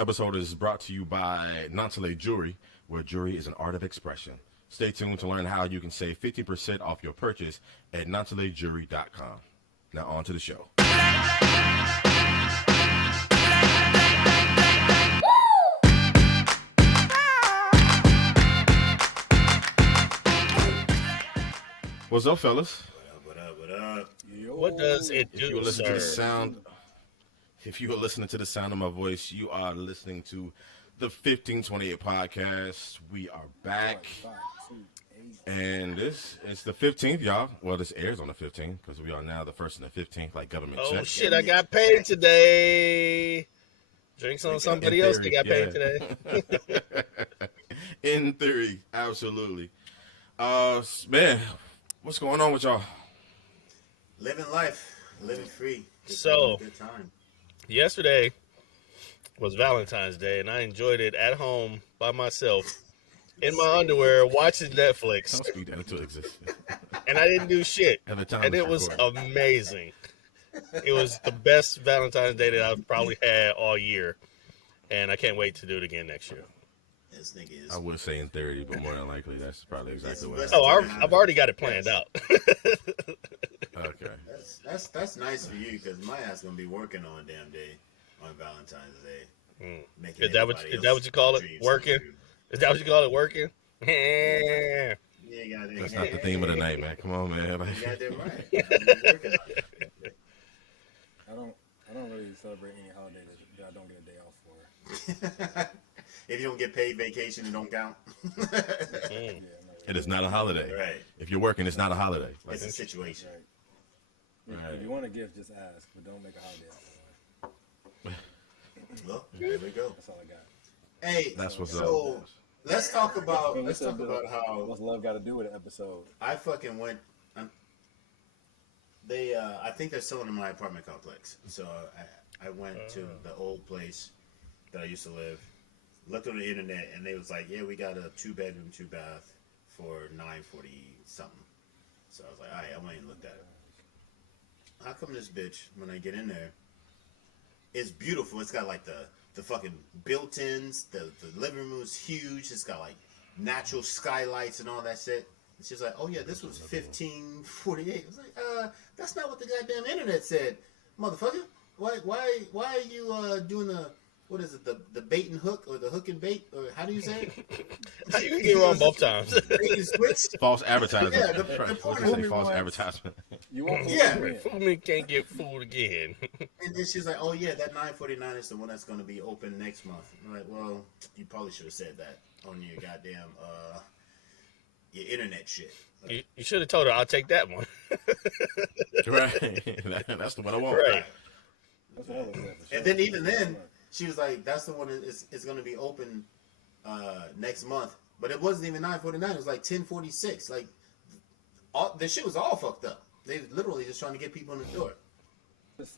episode is brought to you by Nantale Jewelry, where jewelry is an art of expression. Stay tuned to learn how you can save 50% off your purchase at nantalejewelry.com. Now on to the show. What's up, fellas? What up? What does it If you do, were listening sir? to the sound, if you are listening to the sound of my voice, you are listening to the 1528 podcast. We are back, and this is the 15th, y'all. Well, this airs on the 15th because we are now the 1st and the 15th, like government Oh check. shit! I got paid today. Drinks on somebody else that got paid today. In theory, absolutely. Man, what's going on with y'all? Living life, living free. Just So- having a good time. Yesterday was Valentine's Day, and I enjoyed it at home by myself in my underwear watching Netflix, Don't speak that into existence. and I didn't do shit, At the time and it's it was recorded. amazing. It was the best Valentine's Day that I've probably had all year, and I can't wait to do it again next year. This nigga is. I would say in 30, but more than likely, that's probably exactly what It's happened. Oh, I've already got it planned out. Okay. That's nice for you because my ass gonna be working on a damn day on Valentine's Day. Making Is that what you call it? dreams Working? come true. Is that what you call it? Working? Yeah, That's not the theme of the night, man. Come on, man. Like, You got that right. I'm working on it. I don't really celebrate any holiday that I don't get a day off for. If you don't get paid vacation, it don't count. Yeah, I'm not it is not a holiday. Right. If you're working, it's not a holiday. Like, It's a situation. right. Right. If you want a gift, just ask, but don't make a holiday out of it. Well, there we go. That's all I got. Hey, that's what's so up. let's talk about What's how what's love got to do with an episode? I fucking went. I think they're selling in my apartment complex. So I went to the old place that I used to live. Looked on the internet and they was like, yeah, we got a 2-bedroom, 2-bath for $940 something. So I was like, all right, I went and looked at it. How come this bitch, when I get in there, it's beautiful. It's got like the fucking built-ins. The living room's huge. It's got like natural skylights and all that shit. And she's like, oh yeah, this was $1548. I was like, that's not what the goddamn internet said, motherfucker. Why are you doing what is it, the bait and hook or the hook and bait, or how do you say it? You can get it wrong both times. Bait and switch. False advertisement. Yeah, the Right. porn What you say, movie false ones. advertisement. You want Yeah. Fool me can't get fooled again. And then she's like, oh yeah, that $949 is the one that's going to be open next month. I'm like, well, you probably should have said that on your goddamn your internet shit. You should have told her I'll take that one. Right. That's the one I want. Right. That's all of that, for sure. And then even then, she was like, that's the one that is going to be open next month. But it wasn't even $949. It was like $1046. Like, the shit was all fucked up. They literally just trying to get people in the door.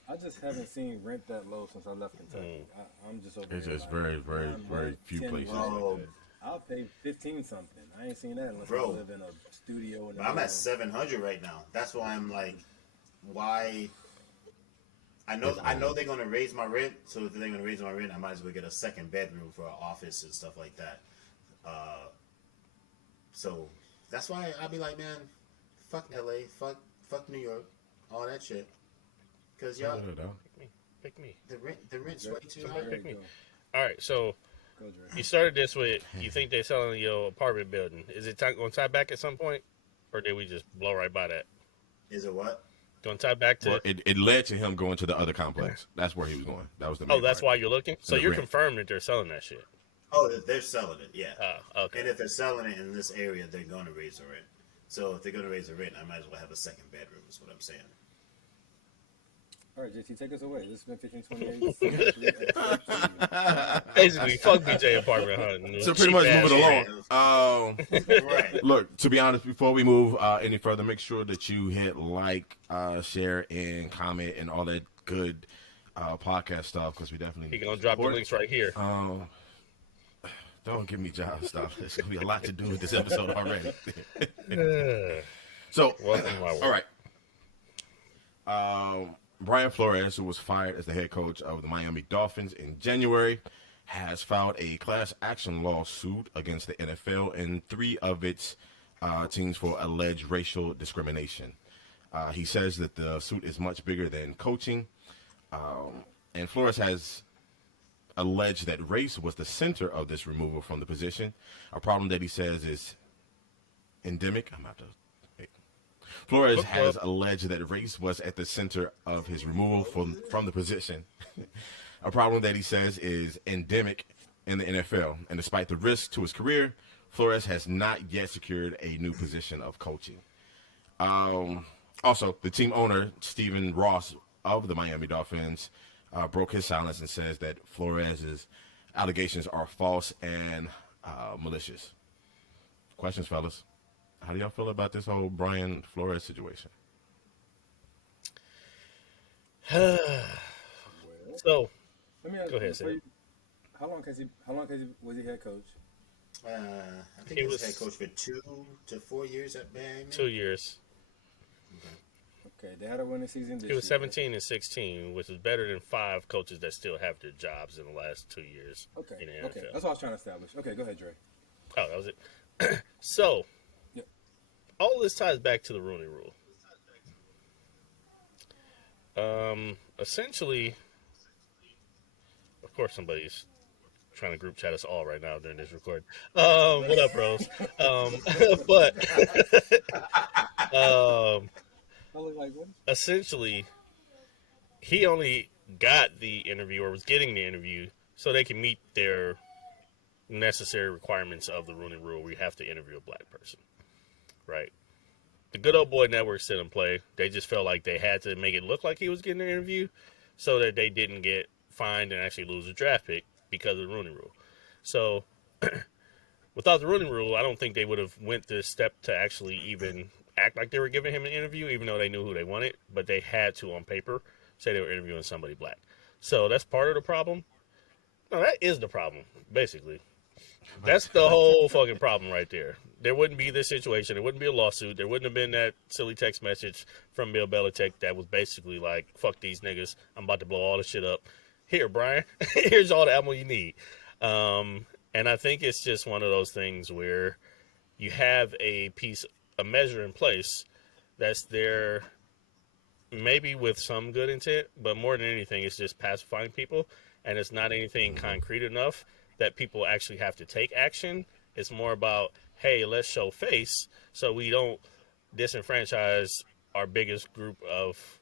I just haven't seen rent that low since I left Kentucky. I'm just over It's here just like, very, very, I'm very like few 10 places. bucks. Oh, I'll pay 15 something. I ain't seen that unless Bro. I live in a studio. but I'm at 700 right now. That's why I'm like, why? I know they're gonna raise my rent. So if they're gonna raise my rent, I might as well get a second bedroom for an office and stuff like that. So that's why I'll be like, man, fuck LA, fuck New York, all that shit. Cause y'all, Pick me. the rent's way too high. There you me. go. All right, so Go, Dre. you started this with, you think they're selling your apartment building. Is it going to tie back at some point? Or did we just blow right by that? Is it what? Going to tie back to... Well, it led to him going to the other complex. That's where he was going. That was the main Oh, that's part. why you're looking? So The you're rent. confirmed that they're selling that shit. Oh, they're selling it, yeah. Oh, okay. And if they're selling it in this area, they're gonna raise the rent. So if they're gonna raise the rent, I might as well have a second bedroom. Is what I'm saying. All right, JT, take us away. This has been 1528. Basically, fuck BJ apartment hunting. So pretty much Cheap-ass moving along. shit. Right. Look, to be honest, before we move any further, make sure that you hit like, share, and comment, and all that good podcast stuff, because we definitely He going to drop the support it. links right here. Don't give me job stuff. There's gonna be a lot to do with this episode already. So, Welcome to my world. all right. Brian Flores, who was fired as the head coach of the Miami Dolphins in January, has filed a class action lawsuit against the NFL and 3 of its teams for alleged racial discrimination. He says that the suit is much bigger than coaching, and Flores has alleged that race was the center of this removal from the position, a problem that he says is endemic. I'm about to wait. Flores has alleged that race was at the center of his removal from the position, a problem that he says is endemic in the NFL. And despite the risk to his career, Flores has not yet secured a new position of coaching. Also, the team owner, Stephen Ross of the Miami Dolphins, broke his silence and says that Flores' allegations are false and malicious. Questions, fellas? How do y'all feel about this whole Brian Flores situation? So, let me ask go ahead, you, Sam. how long was he head coach? I think he was head coach for 2 to 4 years at Miami. 2 years. Okay, they had a winning season this year. He was 17 and 16, which is better than 5 coaches that still have their jobs in the last 2 years in the NFL. Okay, that's what I was trying to establish. Okay, go ahead, Dre. Oh, that was it. So, Yep. all this ties back to the Rooney Rule. Essentially, of course, somebody's trying to group chat us all right now during this recording. What up, bros? But I look like what? essentially, he only got the interview or was getting the interview so they can meet their necessary requirements of the Rooney Rule. We have to interview a black person, right? The good old boy network still in play. They just felt like they had to make it look like he was getting an interview so that they didn't get fined and actually lose a draft pick because of the Rooney Rule. So without the Rooney Rule, I don't think they would have went this step to actually even act like they were giving him an interview, even though they knew who they wanted, but they had to, on paper, say they were interviewing somebody black. So that's part of the problem. No, that is the problem, basically. That's the whole fucking problem right there. There wouldn't be this situation. There wouldn't be a lawsuit. There wouldn't have been that silly text message from Bill Belichick that was basically like, fuck these niggas. I'm about to blow all this shit up. Here, Brian, here's all the ammo you need. And I think it's just one of those things where you have a measure in place that's there maybe with some good intent, but more than anything, it's just pacifying people, and it's not anything concrete enough that people actually have to take action. It's more about, hey, let's show face so we don't disenfranchise our biggest group of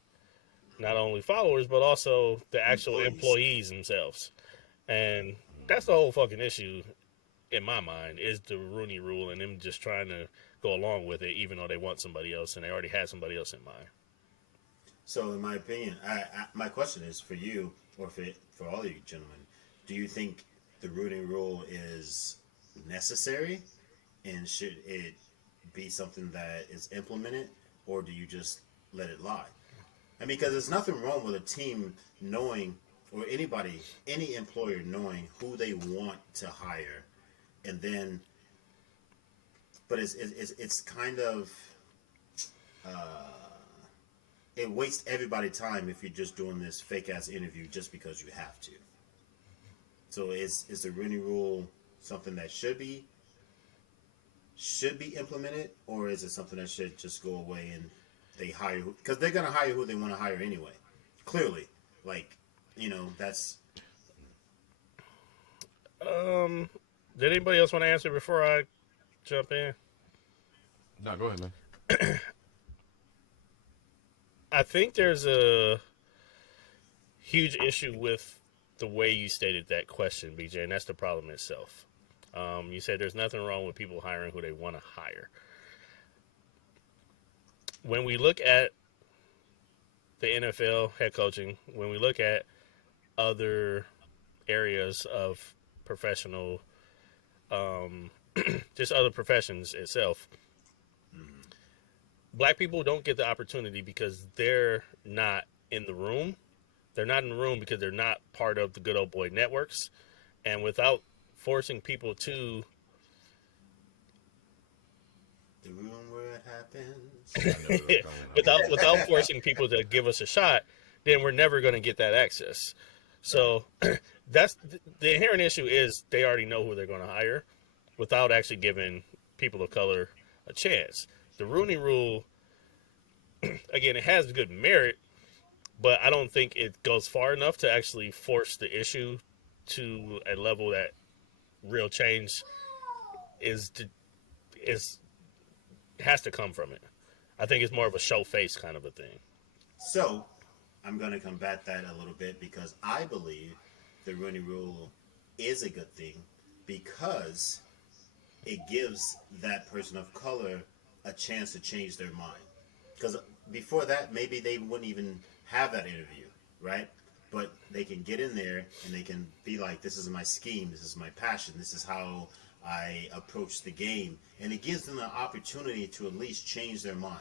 not only followers, but also the actual employees themselves. And that's the whole fucking issue, in my mind, is the Rooney Rule and them just trying to go along with it, even though they want somebody else and they already had somebody else in mind. So, in my opinion, my question is for you, or for all of you gentlemen, do you think the Rooney Rule is necessary, and should it be something that is implemented, or do you just let it lie? I mean, because there's nothing wrong with a team knowing, or any employer knowing who they want to hire, and then, but it's kind of, it wastes everybody's time if you're just doing this fake ass interview just because you have to. So is the Rooney Rule something that should be implemented, or is it something that should just go away and they hire, because they're gonna hire who they want to hire anyway? Clearly, like, that's. Did anybody else want to answer before I jump in? No, go ahead, man. I think there's a huge issue with the way you stated that question, BJ, and that's the problem itself. You said there's nothing wrong with people hiring who they want to hire. When we look at the NFL head coaching, when we look at other areas of professional, just other professions itself, black people don't get the opportunity because they're not in the room. They're not in the room because they're not part of the good old boy networks. And without forcing people to... The room where it happens. without forcing people to give us a shot, then we're never going to get that access. So that's the inherent issue is they already know who they're going to hire without actually giving people of color a chance. The Rooney Rule, again, it has good merit, but I don't think it goes far enough to actually force the issue to a level that real change is has to come from it. I think it's more of a show face kind of a thing. So, I'm going to combat that a little bit because I believe the Rooney Rule is a good thing because it gives that person of color a chance to change their mind. Because before that, maybe they wouldn't even have that interview, right? But they can get in there and they can be like, this is my scheme, this is my passion, this is how I approach the game. And it gives them an opportunity to at least change their mind.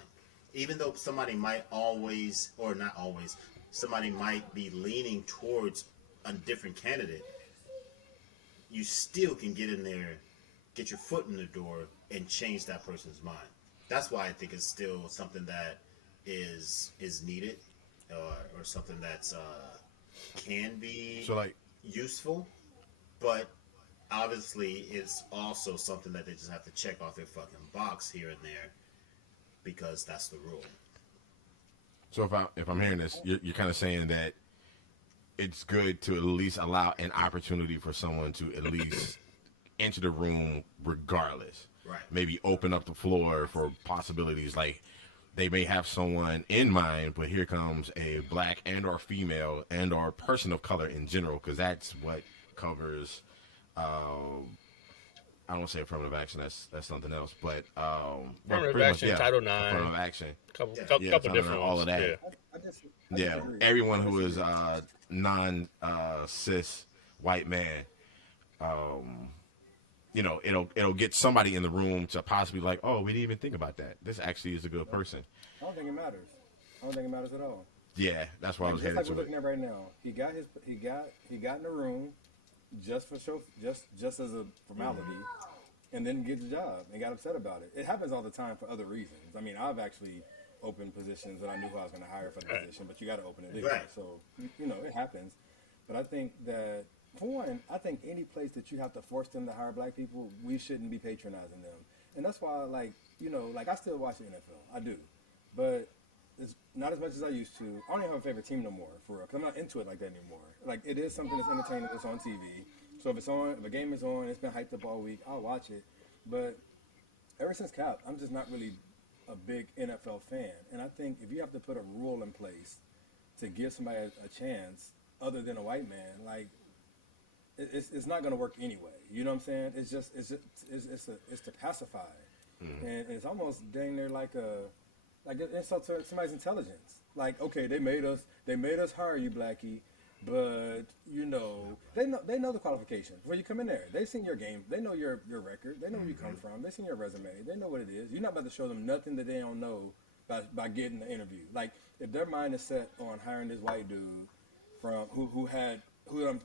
Even though somebody might always, or not always, somebody might be leaning towards a different candidate, you still can get in there, get your foot in the door, and change that person's mind. That's why I think it's still something that is needed, or something that's can be useful, but obviously it's also something that they just have to check off their fucking box here and there because that's the rule. So if I'm hearing this, you're kind of saying that it's good to at least allow an opportunity for someone to at least enter the room regardless. Right. Maybe open up the floor for possibilities. Like they may have someone in mind, but here comes a black and or female and or person of color in general, because that's what covers. I don't say affirmative action. That's something else. But Affirmative action, Title IX, affirmative action, couple Title different IX, all ones. of that. Yeah. Everyone who is non-cis white man, it'll get somebody in the room to possibly like, oh, we didn't even think about that. This actually is a good person. I don't think it matters. I don't think it matters at all. Yeah, that's why I was Just headed like to we're it. looking at right now. He got in the room just for show, just as a formality, and then get the job and got upset about it. It happens all the time for other reasons. I mean, I've actually opened positions that I knew who I was going to hire for the position, but you got to open it anyway. Right. So it happens. But I think that for one, I think any place that you have to force them to hire black people, we shouldn't be patronizing them. And that's why, I still watch the NFL. I do, but it's not as much as I used to. I don't even have a favorite team no more, for real, because I'm not into it like that anymore. Like, it is something that's entertaining that's on TV. So if a game is on, it's been hyped up all week, I'll watch it. But ever since Cap, I'm just not really a big NFL fan. And I think if you have to put a rule in place to give somebody a chance other than a white man, like, it's not going to work anyway. You know what I'm saying? It's to pacify. Mm-hmm. And it's almost dang near like an insult to somebody's intelligence. Like, okay, they made us hire you, Blackie, but they know the qualifications. When you come in there, they've seen your game, they know your record, they know where you come from, they've seen your resume, they know what it is. You're not about to show them nothing that they don't know by getting the interview. Like, if their mind is set on hiring this white dude from who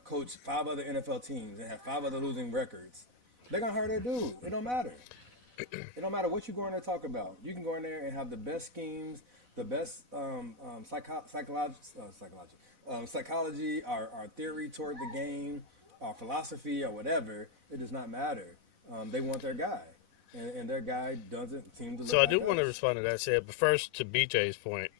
coached 5 other NFL teams and had 5 other losing records, they're gonna hire that dude. It don't matter. It don't matter what you go in there and talk about. You can go in there and have the best schemes, the best psychology, our theory toward the game, our philosophy, or whatever. It does not matter. They want their guy, and their guy doesn't seem to look So I like do us. want to respond to that, said, but first to BJ's point,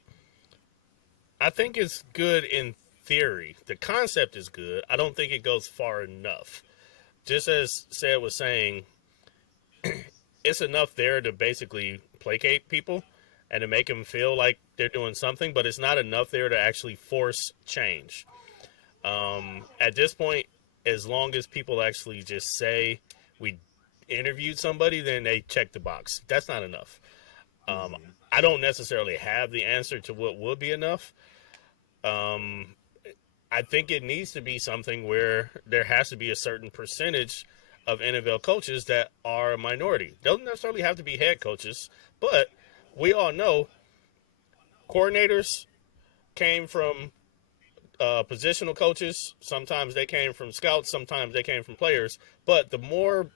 I think it's good in theory. The concept is good. I don't think it goes far enough. Just as Said was saying, it's enough there to basically placate people and to make them feel like they're doing something, but it's not enough there to actually force change. At this point, as long as people actually just say we interviewed somebody, then they check the box. That's not enough. I don't necessarily have the answer to what would be enough. I think it needs to be something where there has to be a certain percentage of NFL coaches that are a minority. Doesn't necessarily have to be head coaches, but we all know coordinators came from positional coaches. Sometimes they came from scouts. Sometimes they came from players. But the more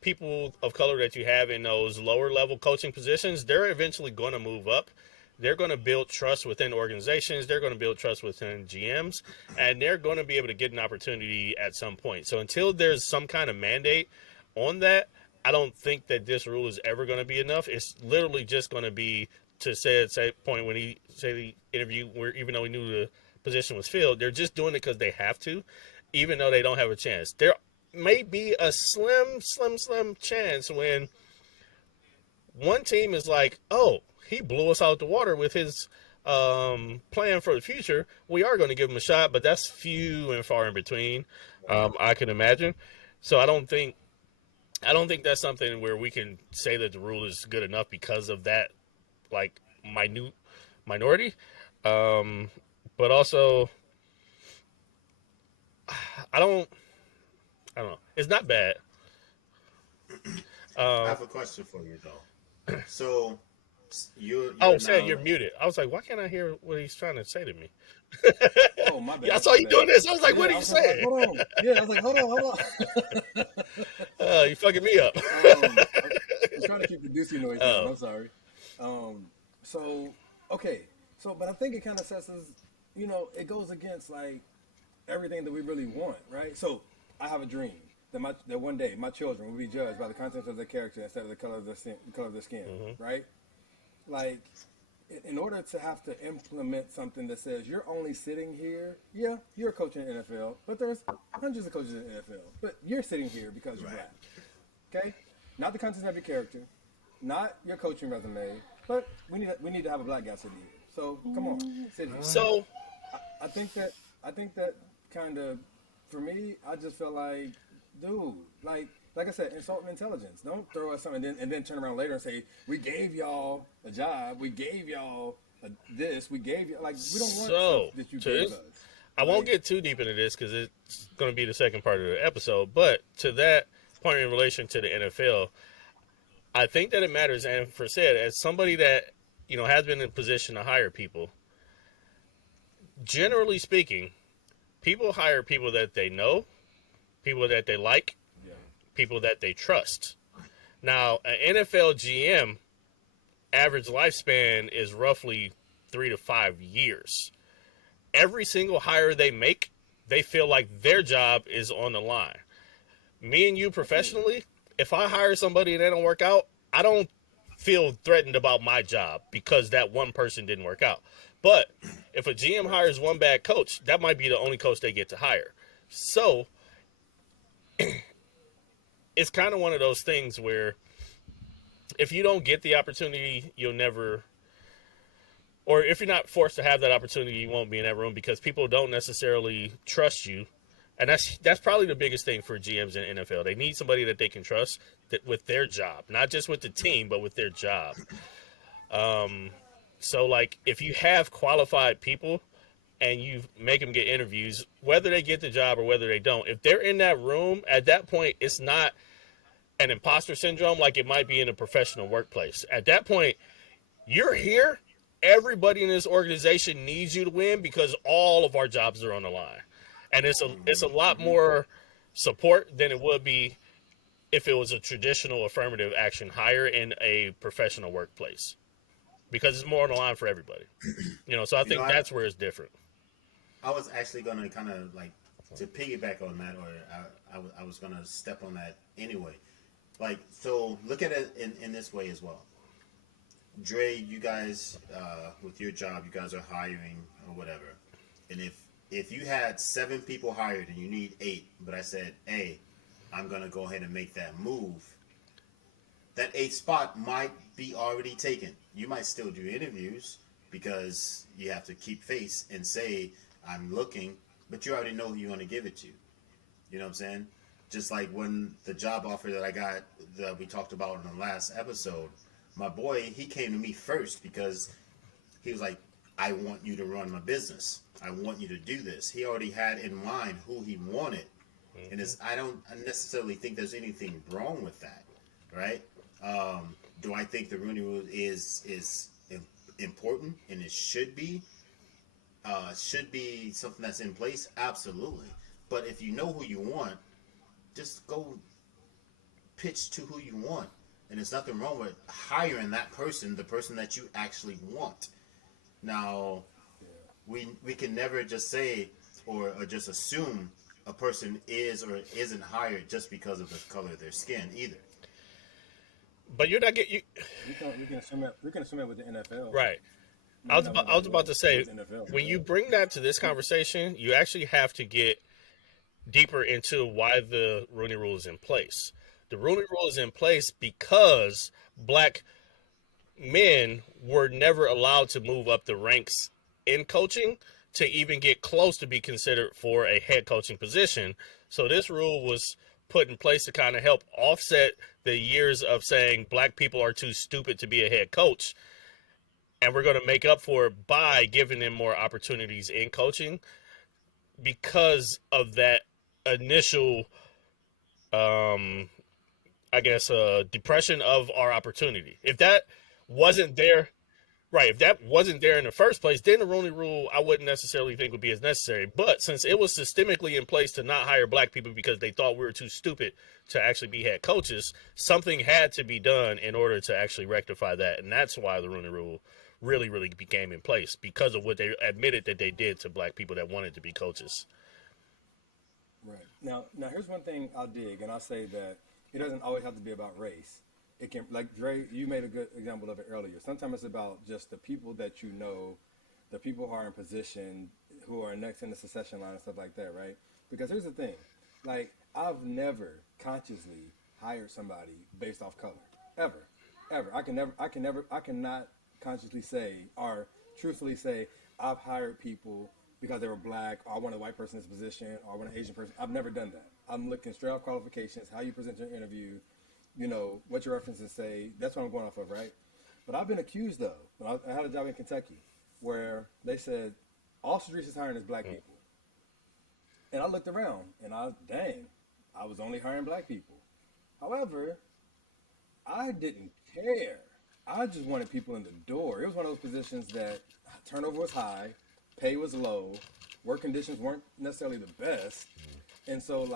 people of color that you have in those lower level coaching positions, they're eventually going to move up they're going to build trust within organizations. They're going to build trust within GMs, and they're going to be able to get an opportunity at some point. So until there's some kind of mandate on that, I don't think that this rule is ever going to be enough. It's literally just going to be to say at that point when he say the interview where even though we knew the position was filled, they're just doing it because they have to, even though they don't have a chance. There may be a slim chance when one team is like, oh, he blew us out the water with his plan for the future. We are going to give him a shot, but that's few and far in between. I can imagine. So I don't think that's something where we can say that the rule is good enough because of that, like, minute minority. But also, I don't know. It's not bad. I have a question for you though. So you're Sam, now, you're muted. I was like, why can't I hear what he's trying to say to me? Oh, my bad. Yeah, I saw you doing this. I was like, what are you was like, saying? hold on. Yeah, I was like, hold on. You fucking me up. I'm trying to keep the Deucey noise down. I'm sorry. So, okay. So, but I think it kind of says, it goes against, like, everything that we really want, right? So, I have a dream that one day my children will be judged by the contents of their character instead of the color of their skin, right? Like, in order to have to implement something that says you're only sitting here, yeah, you're a coach in the NFL, but there's hundreds of coaches in the NFL, but you're sitting here because you're black, okay? Not the contents of your character, not your coaching resume, but we need to have a black guy sitting here. So come on, sit here. So I think that kind of, for me, I just feel like, dude, like I said, insulting intelligence. Don't throw us something and then turn around later and say, we gave y'all a job, we gave y'all this, we gave you, like, we don't want stuff that you gave us. I won't get too deep into this because it's going to be the second part of the episode. But to that point in relation to the NFL, I think that it matters. And for said, as somebody that has been in a position to hire people, generally speaking, people hire people that they know, people that they like, people that they trust. Now, an NFL GM average lifespan is roughly 3 to 5 years. Every single hire they make, they feel like their job is on the line. Me and you professionally, if I hire somebody and they don't work out, I don't feel threatened about my job because that one person didn't work out. But if a GM hires one bad coach, that might be the only coach they get to hire. So it's kind of one of those things where if you don't get the opportunity, you'll never, or if you're not forced to have that opportunity, you won't be in that room because people don't necessarily trust you. And that's probably the biggest thing for GMs in the NFL. They need somebody that they can trust with their job, not just with the team, but with their job. So, like, if you have qualified people and you make them get interviews, whether they get the job or whether they don't, if they're in that room, at that point, it's not an imposter syndrome like it might be in a professional workplace. At that point, you're here. Everybody in this organization needs you to win because all of our jobs are on the line. And it's a lot more support than it would be if it was a traditional affirmative action hire in a professional workplace, because it's more on the line for everybody. So I think that's where it's different. I was actually going to kind of like to piggyback on that, or I was going to step on that anyway. Like, so look at it in this way as well. Dre, you guys, with your job, you guys are hiring or whatever. And if you had 7 people hired and you need 8, but I said, hey, I'm going to go ahead and make that move, that 8th spot might be already taken. You might still do interviews because you have to keep face and say, I'm looking, but you already know who you want to give it to. You know what I'm saying? Just like when the job offer that I got that we talked about in the last episode, my boy, he came to me first because he was like, I want you to run my business. I want you to do this. He already had in mind who he wanted. And I don't necessarily think there's anything wrong with that, right? Do I think the Rooney Rule is important and it should be something that's in place? Absolutely. But if you know who you want, just go pitch to who you want. And there's nothing wrong with hiring that person, the person that you actually want. Now, we can never just say or just assume a person is or isn't hired just because of the color of their skin either. But you're not getting you We can assume that. We can assume that with the NFL. right. I was about to say, when you bring that to this conversation, you actually have to get deeper into why the Rooney Rule is in place. The Rooney Rule is in place because black men were never allowed to move up the ranks in coaching to even get close to be considered for a head coaching position. So this rule was put in place to kind of help offset the years of saying black people are too stupid to be a head coach. And we're going to make up for it by giving them more opportunities in coaching because of that initial, I guess, depression of our opportunity. If that wasn't there, right, if that wasn't there in the first place, then the Rooney Rule I wouldn't necessarily think would be as necessary. But since it was systemically in place to not hire black people because they thought we were too stupid to actually be head coaches, something had to be done in order to actually rectify that. And that's why the Rooney Rule really, really became in place, because of what they admitted that they did to black people that wanted to be coaches. Right. Now here's one thing I'll dig, and I'll say that it doesn't always have to be about race. It can, like Dre, you made a good example of it earlier. Sometimes it's about just the people that you know, the people who are in position, who are next in the succession line and stuff like that, right? Because here's the thing, like I've never consciously hired somebody based off color, ever. I cannot consciously say or truthfully say I've hired people because they were black, or I want a white person in this position, or I want an Asian person. I've never done that. I'm looking straight off qualifications, how you present your interview, you know, what your references say. That's what I'm going off of, right? But I've been accused of, I had a job in Kentucky where they said, all Streets is hiring is black people. And I looked around and I was only hiring black people. However, I didn't care. I just wanted people in the door. It was one of those positions that turnover was high, pay was low, work conditions weren't necessarily the best. And so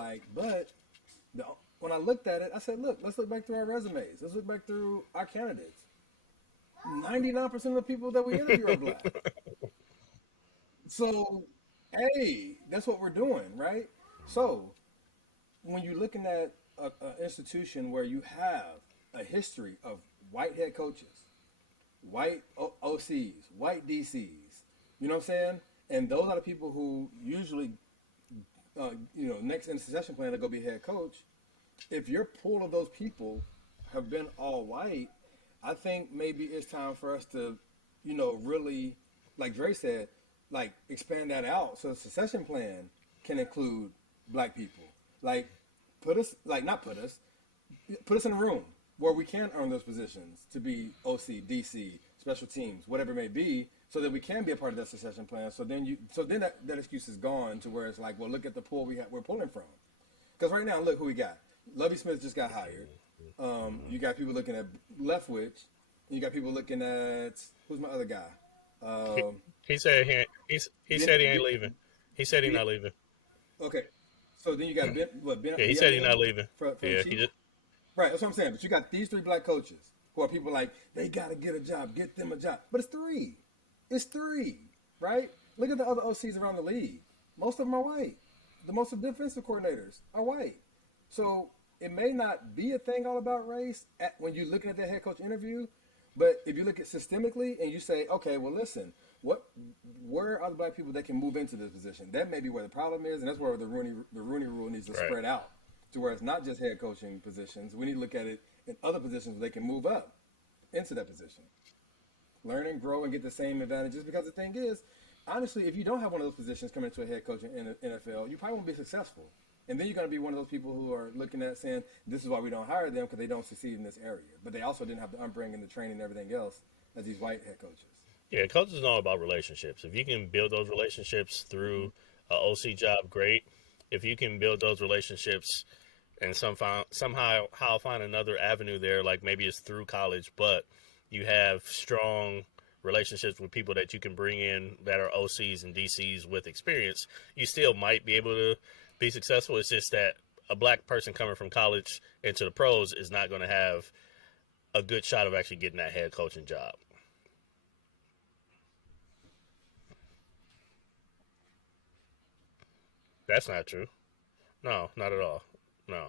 when I looked at it, I said, look, let's look back through our resumes. Let's look back through our candidates. 99% of the people that we interview are black. So, hey, that's what we're doing, right? So, when you're looking at an institution where you have a history of white head coaches, white OCs, white DCs, you know what I'm saying? And those are the people who usually, next in the succession plan to go be head coach. If your pool of those people have been all white, I think maybe it's time for us to, really, like Dre said, like expand that out so the succession plan can include black people. Like put us in a room where we can earn those positions to be OC, DC, special teams, whatever it may be, so that we can be a part of that succession plan. So then that excuse is gone to where it's like, well, look at the pool we're pulling from. Because right now, look who we got. Lovie Smith just got hired. You got people looking at Leftwich. You got people looking at, who's my other guy? He said he said he ain't leaving. He said he's not leaving. Okay. So then you got Ben. Yeah, he said he's not leaving. Right, that's what I'm saying. But you got these three black coaches who are people like, they got to get a job, get them a job. But it's three. It's three, right? Look at the other OCs around the league. Most of them are white. The most defensive coordinators are white. So it may not be a thing all about race when you're looking at that head coach interview, but if you look at systemically and you say, okay, well, listen, where are the black people that can move into this position? That may be where the problem is, and that's where the Rooney Rule needs to spread out to where it's not just head coaching positions. We need to look at it in other positions where they can move up into that position. Learn and grow and get the same advantages, because the thing is, honestly, if you don't have one of those positions coming into a head coach in the NFL, you probably won't be successful. And then you're going to be one of those people who are looking at saying, this is why we don't hire them, because they don't succeed in this area. But they also didn't have the upbringing, the training, and everything else as these white head coaches. Yeah, coaching is all about relationships. If you can build those relationships through an OC job, great. If you can build those relationships and somehow find another avenue there, like maybe it's through college, but you have strong relationships with people that you can bring in that are OCs and DCs with experience, you still might be able to be successful. It's just that a black person coming from college into the pros is not going to have a good shot of actually getting that head coaching job. That's not true. No, not at all. No.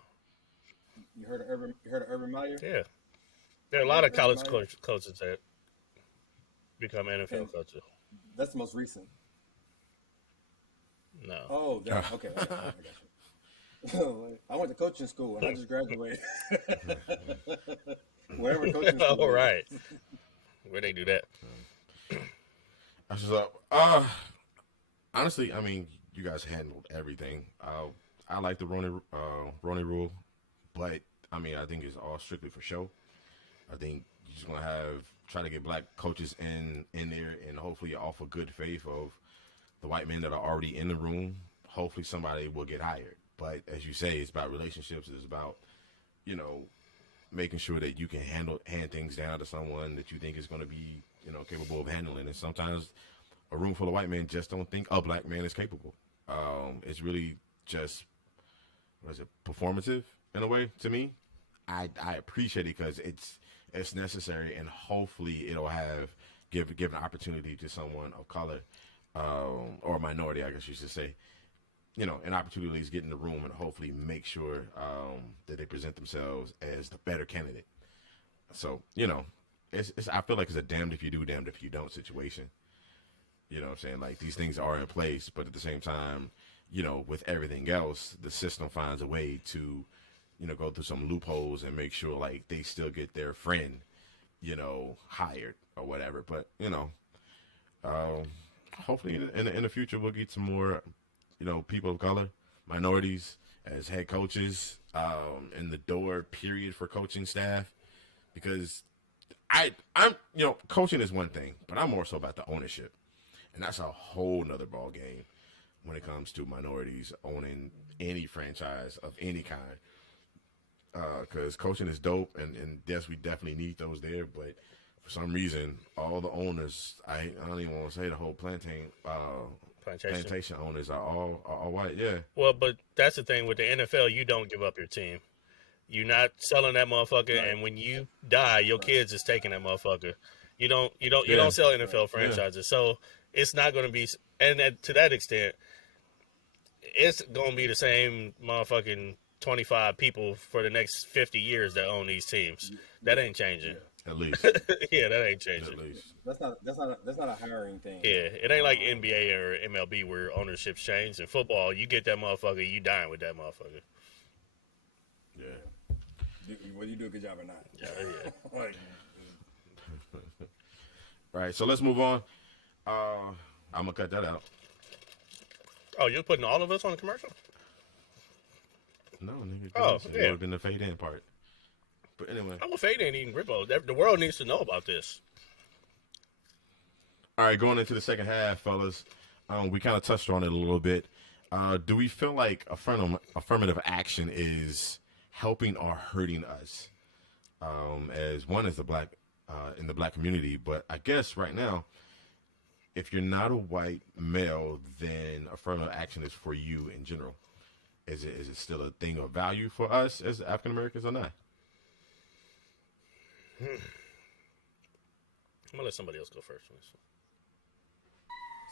You heard of Urban Meyer? Yeah. There are a Yeah, lot of Urban college Meyer. coaches that become And NFL coaches. that's the most recent. No. Oh, that, okay. I got you. I went to coaching school and I just graduated. Wherever coaching school All is. right. Where they do that? I was just honestly, I mean, you guys handled everything. I like the Rooney Rule, but I mean, I think it's all strictly for show. I think you're just gonna try to get black coaches in there, and hopefully off of good faith of the white men that are already in the room. Hopefully somebody will get hired. But as you say, it's about relationships. It's about, you know, making sure that you can hand things down to someone that you think is going to be, you know, capable of handling. And sometimes a room full of white men just don't think a black man is capable. It's really just, what is it, performative in a way to me. I appreciate it because it's necessary, and hopefully it'll give an opportunity to someone of color or a minority, I guess you should say, you know, an opportunity to at least get in the room and hopefully make sure that they present themselves as the better candidate. So, you know, it's I feel like it's a damned if you do, damned if you don't situation. You know what I'm saying? Like, these things are in place, but at the same time, you know, with everything else, the system finds a way to, you know, go through some loopholes and make sure, like, they still get their friend, you know, hired or whatever. But, you know, hopefully in the future we'll get some more, you know, people of color, minorities as head coaches in the door, period, for coaching staff. Because I'm, you know, coaching is one thing, but I'm more so about the ownership. And that's a whole nother ball game when it comes to minorities owning any franchise of any kind. Because coaching is dope, and yes, we definitely need those there. But for some reason, all the owners, I don't even want to say the whole plantation owners are all white. Yeah. Well, but that's the thing with the NFL. You don't give up your team. You're not selling that motherfucker, Right. and when you die, your kids is taking that motherfucker. You don't Yeah. sell NFL Yeah. franchises, so it's not going to be. And to that extent, it's going to be the same motherfucking 25 people for the next 50 years that own these teams. That ain't changing. At least. Yeah, that ain't changing. At least. That's not a hiring thing. Yeah, it ain't like NBA or MLB where ownerships change. In football, you get that motherfucker, you dying with that motherfucker. Yeah. Whether you do a good job or not. Yeah. Like, Right. So let's move on. I'm gonna cut that out. Oh, you're putting all of us on a commercial? No, nigga. Oh, It yeah. would have been the fade in part. But anyway. I'm a fade ain't eating Rippo. The world needs to know about this. All right, going into the second half, fellas. We kind of touched on it a little bit. Do we feel like affirmative action is helping or hurting us? As one is the black in the black community, but I guess right now, if you're not a white male, then affirmative action is for you in general. Is it still a thing of value for us as African Americans or not? I'm gonna let somebody else go first.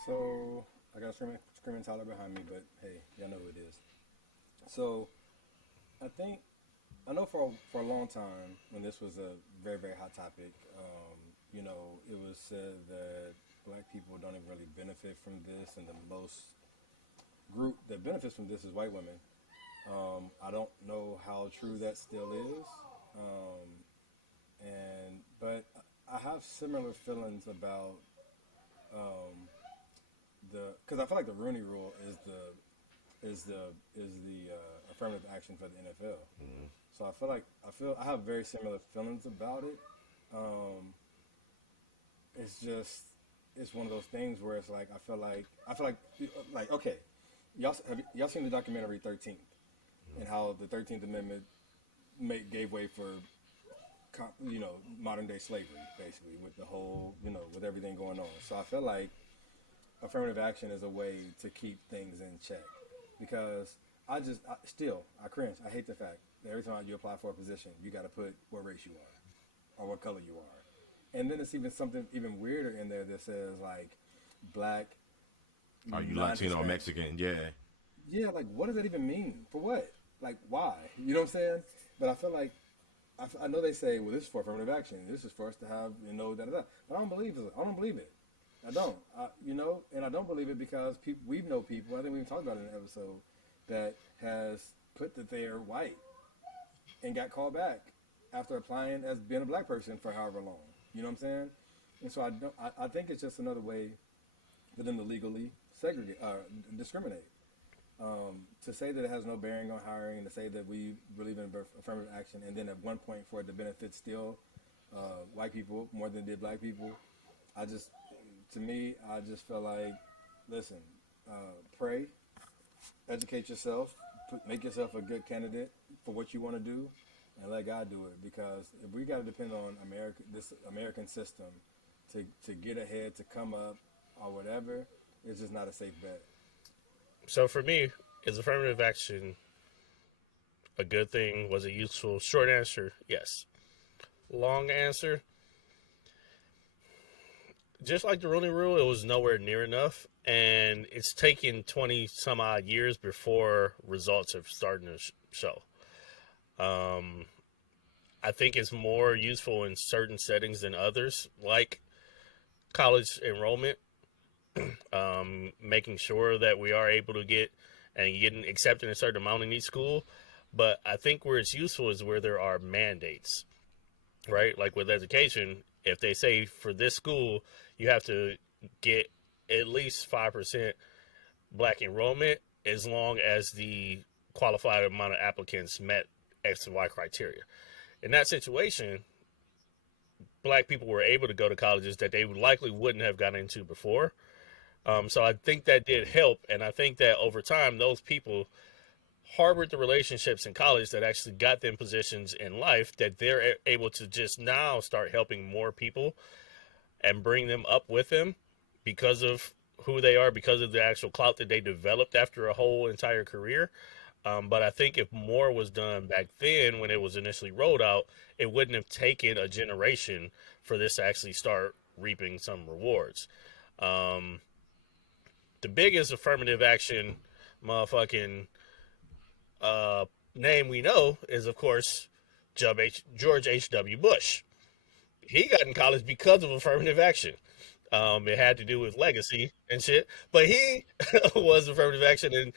so I got a screaming Tyler behind me, but hey, y'all know who it is. So I know for a long time when this was a very, very hot topic, you know, it was said that black people don't even really benefit from this, and the most group that benefits from this is white women. I don't know how true that still is, but I have similar feelings about because I feel like the Rooney Rule is the affirmative action for the NFL. Mm-hmm. So I have very similar feelings about it. It's one of those things where it's like I feel like okay, y'all seen the documentary 13th and how the 13th Amendment gave way for modern day slavery, basically, with the whole, with everything going on. So I feel like affirmative action is a way to keep things in check, because I cringe. I hate the fact that every time you apply for a position, you got to put what race you are or what color you are. And then it's even something even weirder in there that says like black. Are you Latino or Mexican? Yeah. yeah, like what does that even mean? For what? Like why? You know what I'm saying? But I feel like I know they say, well, this is for affirmative action. This is for us to have, da da da. But I don't believe it. I don't believe it. I don't. And I don't believe it because we know people. I think we've talked about it in an episode that has put that they're white and got called back after applying as being a black person for however long. You know what I'm saying? And so I think it's just another way for them to legally segregate, discriminate. To say that it has no bearing on hiring, to say that we believe in affirmative action, and then at one point for it to benefit still white people more than it did black people, I just feel like, listen, pray, educate yourself, make yourself a good candidate for what you want to do, and let God do it. Because if we got to depend on this American system to get ahead, to come up, or whatever, it's just not a safe bet. So for me, is affirmative action a good thing? Was it useful? Short answer, yes. Long answer, just like the Rooney Rule, it was nowhere near enough, and it's taken 20 some odd years before results have started to show. I think it's more useful in certain settings than others, like college enrollment, making sure that we are able to get and getting accepted in a certain amount in each school. But I think where it's useful is where there are mandates, right? Like with education, if they say for this school, you have to get at least 5% black enrollment as long as the qualified amount of applicants met X and Y criteria. In that situation, black people were able to go to colleges that they likely wouldn't have gotten into before. So I think that did help. And I think that over time, those people harbored the relationships in college that actually got them positions in life that they're able to just now start helping more people and bring them up with them because of who they are, because of the actual clout that they developed after a whole entire career. But I think if more was done back then when it was initially rolled out, it wouldn't have taken a generation for this to actually start reaping some rewards. The biggest affirmative action motherfucking name we know is, of course, George H.W. Bush. He got in college because of affirmative action. It had to do with legacy and shit, but he was affirmative action, and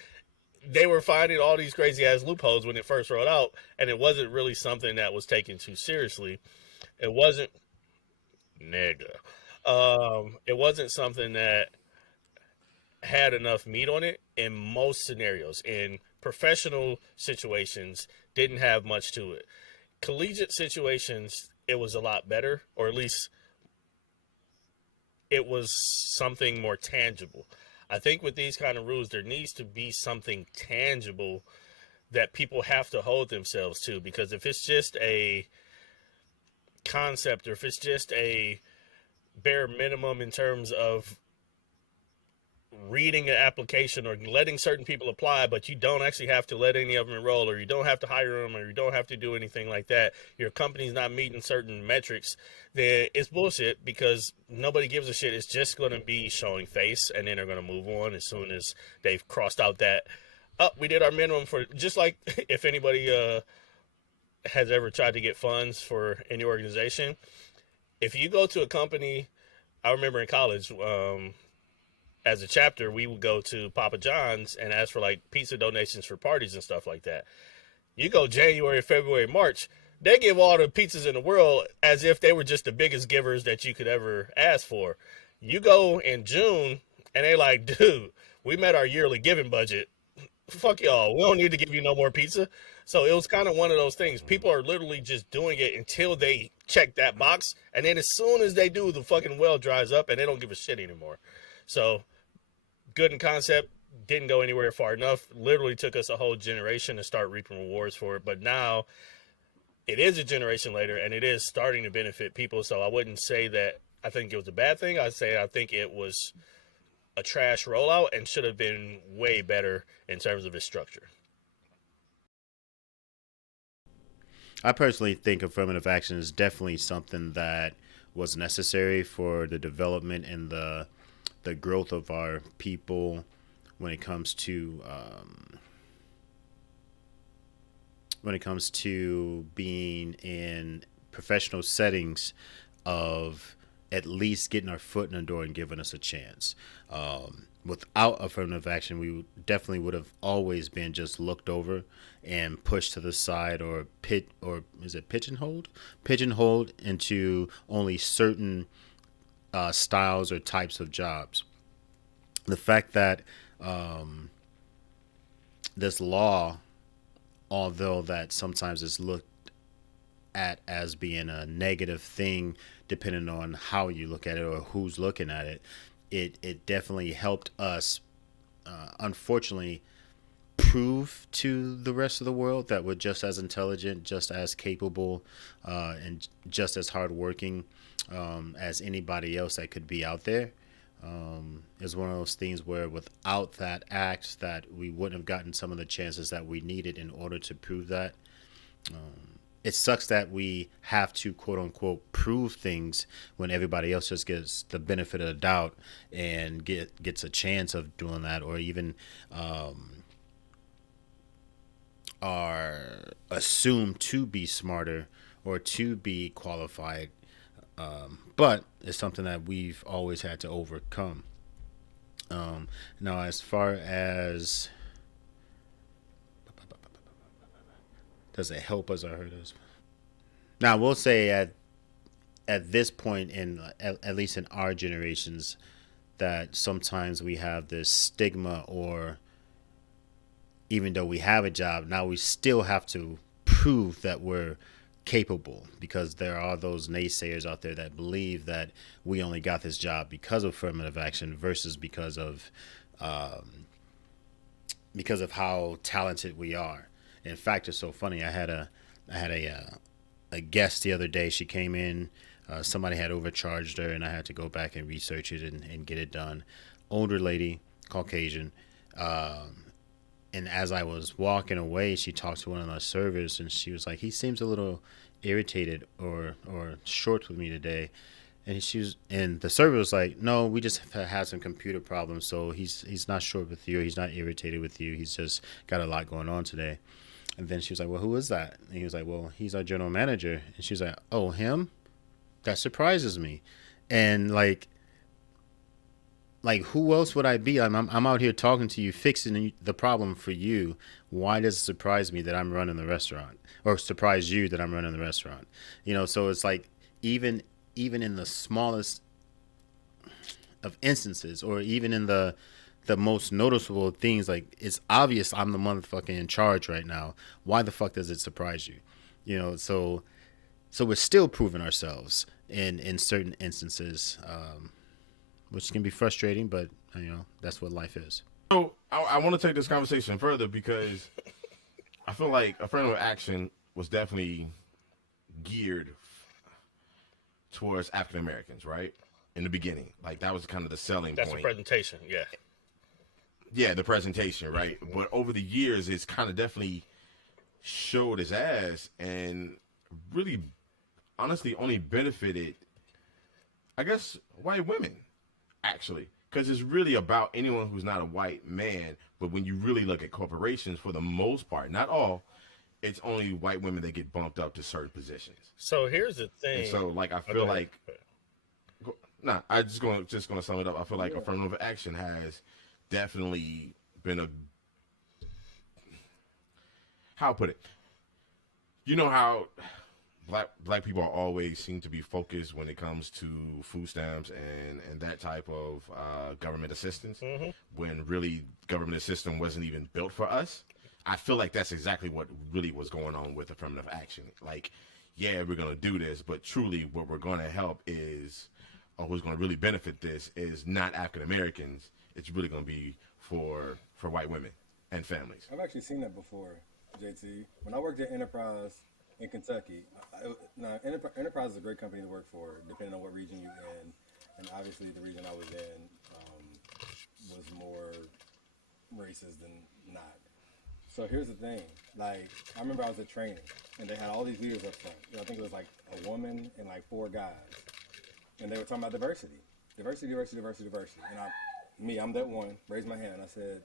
they were finding all these crazy ass loopholes when it first rolled out, and it wasn't really something that was taken too seriously. It wasn't, nigga. It wasn't something that had enough meat on it in most scenarios. In professional situations, didn't have much to it. Collegiate situations, it was a lot better, or at least it was something more tangible. I think with these kind of rules, there needs to be something tangible that people have to hold themselves to, because if it's just a concept, or if it's just a bare minimum in terms of reading an application or letting certain people apply, but you don't actually have to let any of them enroll, or you don't have to hire them, or you don't have to do anything like that, your company's not meeting certain metrics, then it's bullshit, because nobody gives a shit. It's just going to be showing face, and then they're going to move on as soon as they've crossed out that, oh, we did our minimum. For just like if anybody has ever tried to get funds for any organization, if you go to a company, I remember in college, as a chapter, we would go to Papa John's and ask for like pizza donations for parties and stuff like that. You go January, February, March, they give all the pizzas in the world as if they were just the biggest givers that you could ever ask for. You go in June and they like, dude, we met our yearly giving budget. Fuck y'all. We don't need to give you no more pizza. So it was kind of one of those things. People are literally just doing it until they check that box. And then as soon as they do, the fucking well dries up and they don't give a shit anymore. So good in concept, didn't go anywhere far enough. Literally took us a whole generation to start reaping rewards for it. But now it is a generation later, and it is starting to benefit people. So I wouldn't say that I think it was a bad thing. I'd say I think it was a trash rollout and should have been way better in terms of its structure. I personally think affirmative action is definitely something that was necessary for the development and the growth of our people when it comes to being in professional settings of at least getting our foot in the door and giving us a chance. Without affirmative action, we definitely would have always been just looked over and pushed to the side, or pigeonholed into only certain styles or types of jobs. The fact that this law, although that sometimes is looked at as being a negative thing, depending on how you look at it or who's looking at it, it definitely helped us, unfortunately, prove to the rest of the world that we're just as intelligent, just as capable, and just as hardworking as anybody else that could be out there. Is one of those things where without that act, that we wouldn't have gotten some of the chances that we needed in order to prove that. It sucks that we have to, quote unquote, prove things when everybody else just gets the benefit of the doubt and gets a chance of doing that, or even are assumed to be smarter or to be qualified. But it's something that we've always had to overcome. Now, as far as does it help us or hurt us? Now, we'll say at this point in at least in our generations, that sometimes we have this stigma, or even though we have a job, now we still have to prove that we're capable, because there are those naysayers out there that believe that we only got this job because of affirmative action versus because of how talented we are. In fact, it's so funny. I had a guest the other day. She came in. Somebody had overcharged her, and I had to go back and research it and get it done. Older lady, Caucasian. And as I was walking away, she talked to one of the servers, and she was like, "He seems a little irritated or short with me today." And the server was like, "No, we just had some computer problems, so he's not short with you, or he's not irritated with you. He's just got a lot going on today." And then she was like, "Well, who is that?" And he was like, "Well, he's our general manager." And she was like, "Oh, him? That surprises me." And like who else would I be? I'm out here talking to you, fixing the problem for you. Why does it surprise me that I'm running the restaurant, or surprise you that I'm running the restaurant? So it's like even in the smallest of instances, or even in the most noticeable things, like, it's obvious I'm the motherfucker in charge right now. Why the fuck does it surprise you? So we're still proving ourselves in certain instances, which can be frustrating, but that's what life is. So I want to take this conversation further, because I feel like affirmative action was definitely geared towards African Americans, right? In the beginning, like, that was kind of the selling That's point. the presentation, yeah. Yeah, the presentation, right? But over the years, it's kind of definitely showed its ass, and really, honestly, only benefited, I guess, white women, actually. Because it's really about anyone who's not a white man. But when you really look at corporations, for the most part, not all, it's only white women that get bumped up to certain positions. So here's the thing. And so, like, I feel like, I just gonna sum it up. I feel like affirmative action has definitely been how put it. You know how black people always seem to be focused when it comes to food stamps and that type of government assistance, when really government assistance wasn't even built for us. I feel like that's exactly what really was going on with affirmative action. Like, yeah, we're going to do this, but truly what we're going to help is, or who's going to really benefit this is not African Americans. It's really going to be for white women and families. I've actually seen that before, JT. When I worked at Enterprise in Kentucky, Enterprise is a great company to work for, depending on what region you're in. And obviously the region I was in was more racist than not. So here's the thing. Like, I remember I was at training, and they had all these leaders up front. I think it was like a woman and like 4 guys. And they were talking about diversity. Diversity. And me, I'm that one, raised my hand. I said,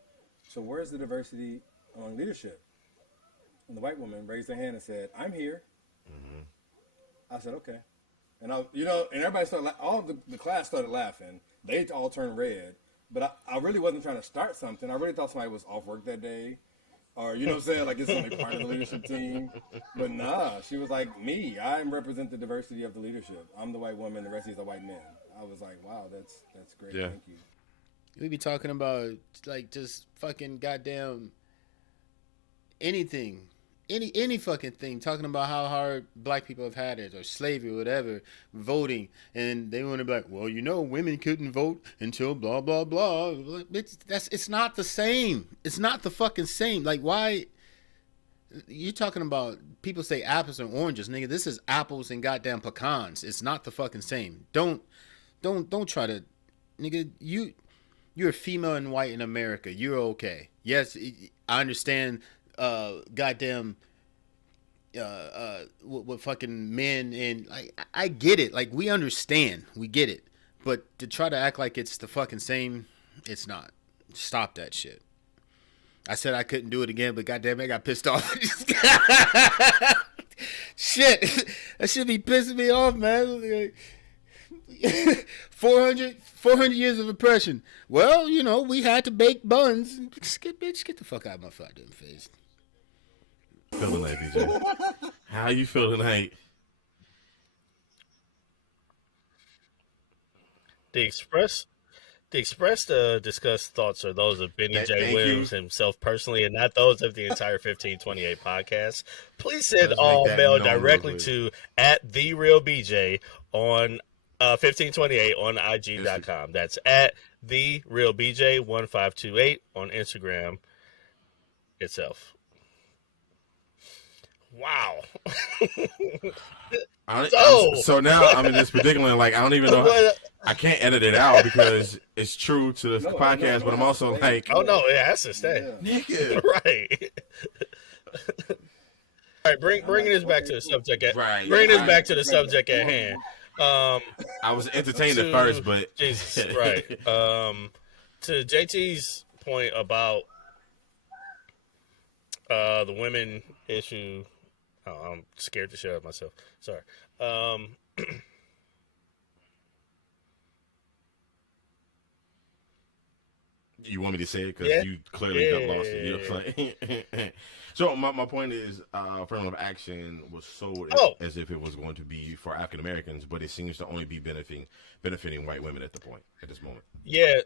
so where's the diversity on leadership? And the white woman raised her hand and said, I'm here. I said, okay. And and everybody started, all the class started laughing. They all turned red. But I really wasn't trying to start something. I really thought somebody was off work that day. Or, you know what I'm saying? Like, it's only part of the leadership team. But nah, she was like, me, I represent the diversity of the leadership. I'm the white woman, the rest of these are white men. I was like, wow, that's great. Yeah. Thank you. We be talking about, like, just fucking goddamn anything. Any fucking thing, talking about how hard black people have had it, or slavery, or whatever, voting, and they want to be like, well, women couldn't vote until blah blah blah. It's not the same. It's not the fucking same. Like, why? You're talking about, people say apples and oranges, nigga. This is apples and goddamn pecans. It's not the fucking same. Don't try to, nigga. You're a female and white in America. You're okay. Yes, I understand. Goddamn, what fucking men, and like, I get it. Like, we understand, we get it. But to try to act like it's the fucking same, it's not. Stop that shit. I said I couldn't do it again, but goddamn, I got pissed off. Shit, that should be pissing me off, man. 400 years of oppression. Well, we had to bake buns. Bitch, get the fuck out of my fucking face. Feel tonight, BJ? How you feel tonight? The Express discussed thoughts are those of Benny J. Williams himself personally, and not those of the entire 1528 podcast. Please send all mail directly to @TheRealBJ on 1528 on IG.com. That's @TheRealBJ1528 on Instagram itself. Wow. So now I'm in this predicament. Like, I don't even know. I can't edit it out because it's true to the podcast. But I'm also like, oh no, it has to stay, nigga. Right. All right, bringing this back to the subject. Bringing this back to the subject at hand. I was entertained at first, but Jesus, right. To JT's point about the women issue. Oh, I'm scared to shut up myself. Sorry. You want me to say it? Because you clearly lost it. You know what I'm saying? So my point is, affirmative action was sold as if it was going to be for African Americans, but it seems to only be benefiting white women at this moment. Yeah.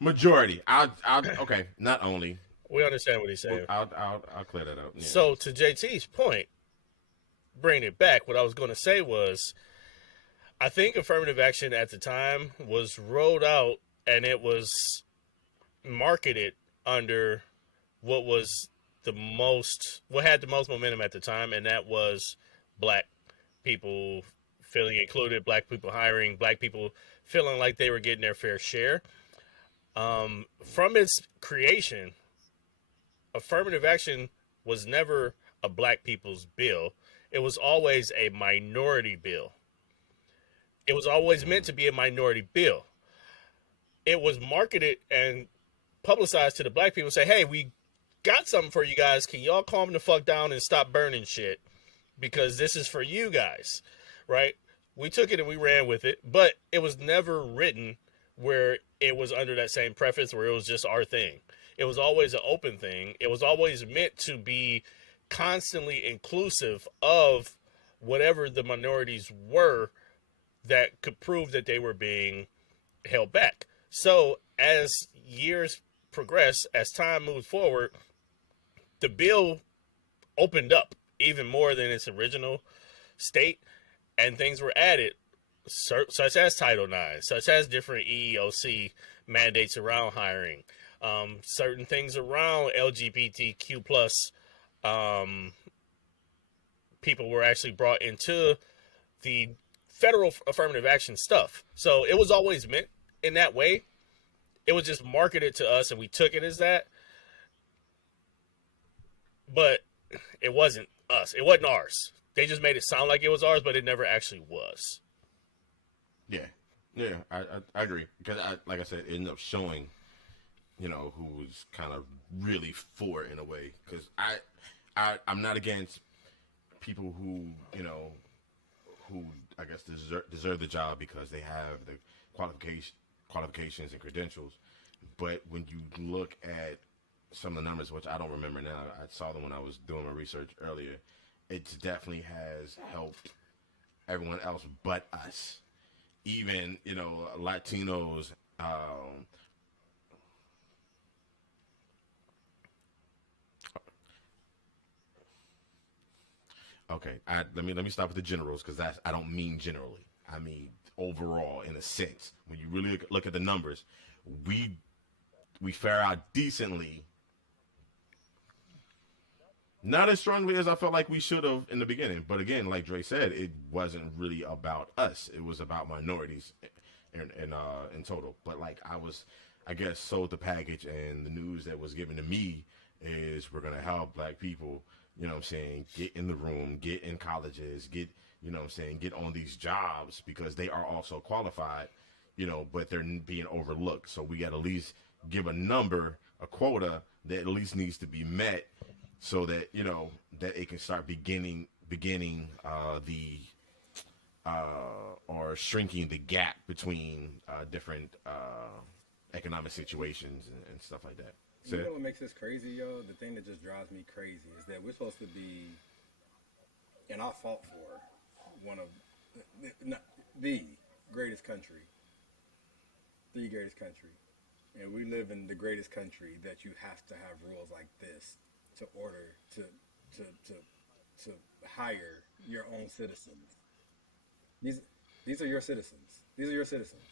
Majority. Okay. Not only. We understand what he's saying. I'll clear that up. Yeah. So to JT's point, bringing it back, what I was going to say was, I think affirmative action at the time was rolled out and it was marketed under what had the most momentum at the time, and that was black people feeling included, black people hiring, black people feeling like they were getting their fair share. From its creation, affirmative action was never a black people's bill. It was always a minority bill. It was always meant to be a minority bill. It was marketed and publicized to the black people, say, hey, we got something for you guys. Can y'all calm the fuck down and stop burning shit? Because this is for you guys, right? We took it and we ran with it, but it was never written where it was under that same preface where it was just our thing. It was always an open thing. It was always meant to be constantly inclusive of whatever the minorities were that could prove that they were being held back. So as years progressed, as time moved forward, the bill opened up even more than its original state, and things were added, such as Title IX, such as different EEOC mandates around hiring, certain things around LGBTQ plus people were actually brought into the federal affirmative action stuff. So it was always meant in that way. It was just marketed to us and we took it as that. But it wasn't us. It wasn't ours. They just made it sound like it was ours, but it never actually was. Yeah. Yeah, I agree because like I said, it ended up showing, who was kind of really for it in a way. Because I'm not against people who who I guess deserve the job because they have the qualifications and credentials. But when you look at some of the numbers, which I don't remember now, I saw them when I was doing my research earlier. It definitely has helped everyone else but us. Even Latinos. Okay, let me stop with the generals because I don't mean generally. I mean overall, in a sense. When you really look at the numbers, we we fare out decently. Not as strongly as I felt like we should have in the beginning. But again, like Dre said, it wasn't really about us. It was about minorities in total. But like I was, I guess, sold the package, and the news that was given to me is we're gonna help black people. You know what I'm saying? Get in the room, get in colleges, get what I'm saying, get on these jobs because they are also qualified. But they're being overlooked. So we got to at least give a number, a quota that at least needs to be met so that that it can start beginning the or shrinking the gap between different economic situations and stuff like that. You know what makes this crazy, yo? The thing that just drives me crazy is that we're supposed to be, and I fought for one of the greatest country, the greatest country, and we live in the greatest country that you have to have rules like this to order to hire your own citizens. These are your citizens. These are your citizens,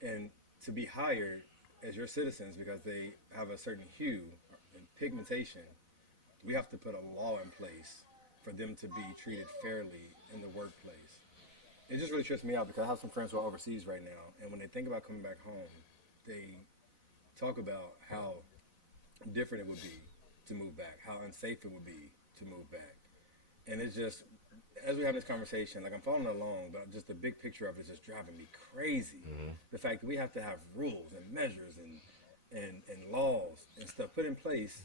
and to be hired as your citizens because they have a certain hue and pigmentation, we have to put a law in place for them to be treated fairly in the workplace. It just really trips me out because I have some friends who are overseas right now, and when they think about coming back home, they talk about how different it would be to move back, how unsafe it would be to move back. And it's just, as we have this conversation, like I'm following along, but just the big picture of it is just driving me crazy. Mm-hmm. The fact that we have to have rules and measures and laws and stuff put in place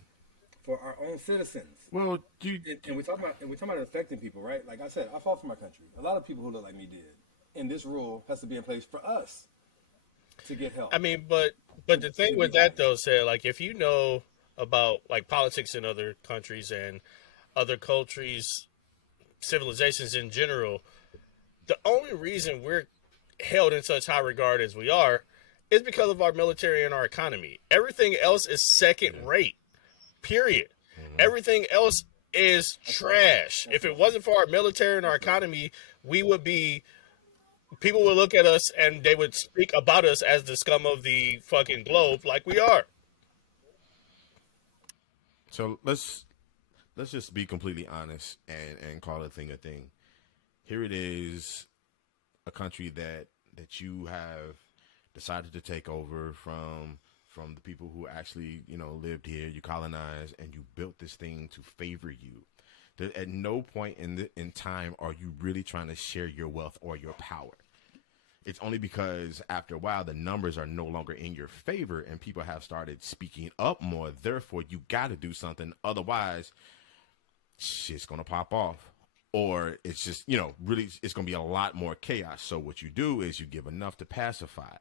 for our own citizens. Well, and we talk about it affecting people, right? Like I said, I fought for my country. A lot of people who look like me did, and this rule has to be in place for us to get help. I mean, but the thing with that though, say like if you know about like politics in other countries and other countries, civilizations in general, the only reason we're held in such high regard as we are is because of our military and our economy. Everything else is second rate. Period. Mm-hmm. Everything else is trash. If it wasn't for our military and our economy, people would look at us and they would speak about us as the scum of the fucking globe like we are. So let's just be completely honest and call a thing a thing. Here it is, a country that you have decided to take over from the people who actually lived here. You colonized and you built this thing to favor you. At no point in time are you really trying to share your wealth or your power. It's only because after a while the numbers are no longer in your favor and people have started speaking up more. Therefore, you got to do something. Otherwise, shit's going to pop off. Or it's just, really, it's going to be a lot more chaos. So what you do is you give enough to pacify.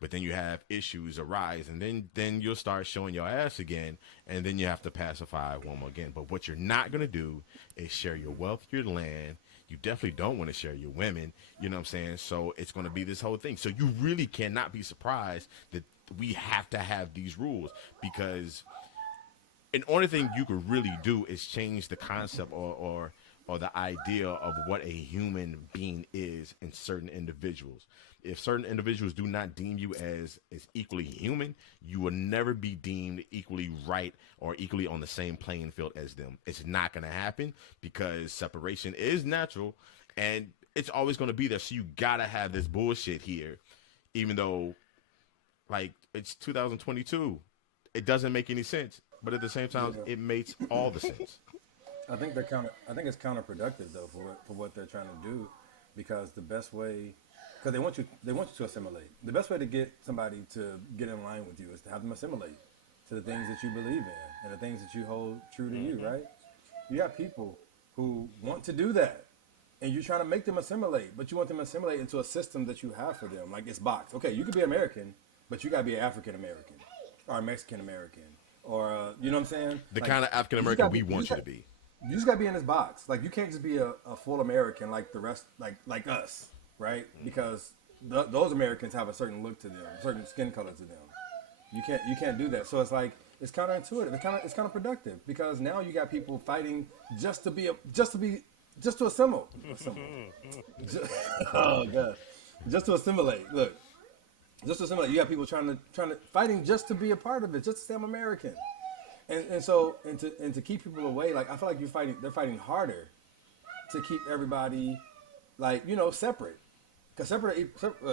But then you have issues arise, and then you'll start showing your ass again, and then you have to pacify one more again. But what you're not going to do is share your wealth, your land. You definitely don't want to share your women. You know what I'm saying? So it's going to be this whole thing. So you really cannot be surprised that we have to have these rules, because the only thing you could really do is change the concept or the idea of what a human being is in certain individuals. If certain individuals do not deem you as equally human, you will never be deemed equally right or equally on the same playing field as them. It's not going to happen because separation is natural and it's always going to be there. So you got to have this bullshit here, even though like it's 2022. It doesn't make any sense, but at the same time, it makes all the sense. I think it's counterproductive though for what they're trying to do, because the best way because they want you to assimilate. The best way to get somebody to get in line with you is to have them assimilate to the things that you believe in and the things that you hold true to you, right? You got people who want to do that, and you're trying to make them assimilate, but you want them to assimilate into a system that you have for them, like it's boxed. Okay, you could be American, but you gotta be African American or a Mexican American, or you know what I'm saying? The like, kind of African American we want you to be. You just gotta be in this box. Like you can't just be a full American like the rest, like us, right? Because those Americans have a certain look to them, a certain skin color to them. You can't do that. So it's like it's counterintuitive. It's kind of productive because now you got people fighting just to assimilate. Oh god, just to assimilate. Look, just to assimilate. You got people trying to fighting just to be a part of it, just to say I'm American. And so to keep people away, like I feel like they're fighting harder to keep everybody like separate. Because separate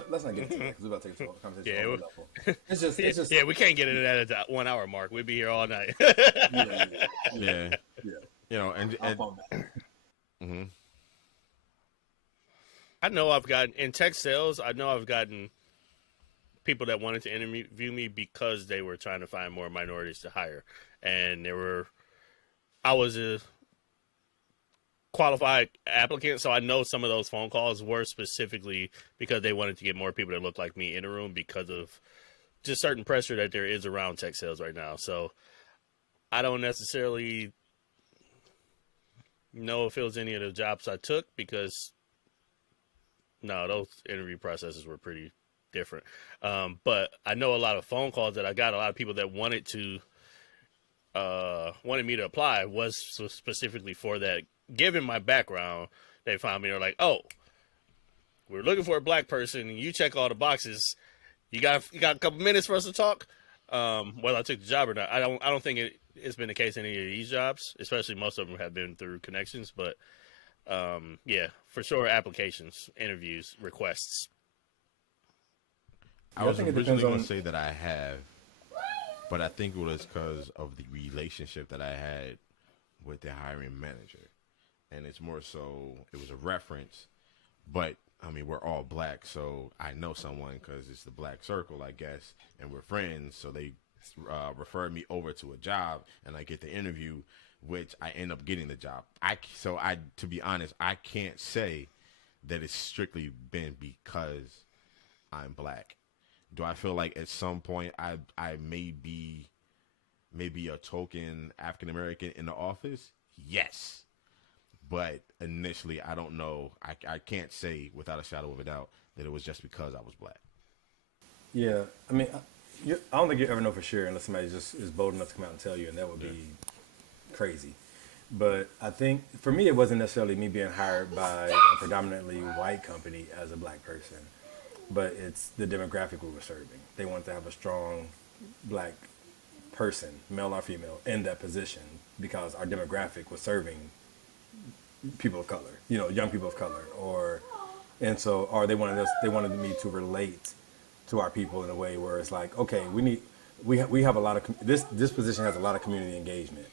let's not get into that because we're about to take a conversation on another level. It's just yeah, we can't get into that at the 1 hour mark. We'd be here all night. Yeah. And Mm-hmm. I know I've gotten in tech sales. I know I've gotten people that wanted to interview me because they were trying to find more minorities to hire, and I was a qualified applicant, so I know some of those phone calls were specifically because they wanted to get more people that look like me in the room because of just certain pressure that there is around tech sales right now. So I don't necessarily know if it was any of the jobs I took because no, those interview processes were pretty different. But I know a lot of phone calls that I got, a lot of people that wanted me to apply was specifically for that. Given my background, they found me. They're like, "Oh, we're looking for a black person. You check all the boxes. You got a couple minutes for us to talk." Whether I took the job or not, I don't think it's been the case in any of these jobs. Especially most of them have been through connections. But yeah, for sure, applications, interviews, requests. I was originally going to say that I have, but I think it was because of the relationship that I had with the hiring manager. And it's more so, it was a reference, but I mean, we're all black, so I know someone because it's the black circle, I guess, and we're friends. So they referred me over to a job, and I get the interview, which I end up getting the job. To be honest, I can't say that it's strictly been because I'm black. Do I feel like at some point I may be a token African American in the office? Yes. But initially, I don't know. I can't say without a shadow of a doubt that it was just because I was black. Yeah, I mean, I don't think you ever know for sure unless somebody just is bold enough to come out and tell you, and that would be crazy. But I think for me, it wasn't necessarily me being hired by a predominantly white company as a black person, but it's the demographic we were serving. They wanted to have a strong black person, male or female, in that position because our demographic was serving people of color, young people of color, or they wanted me to relate to our people in a way where it's like, okay, we have a lot of this position has a lot of community engagement,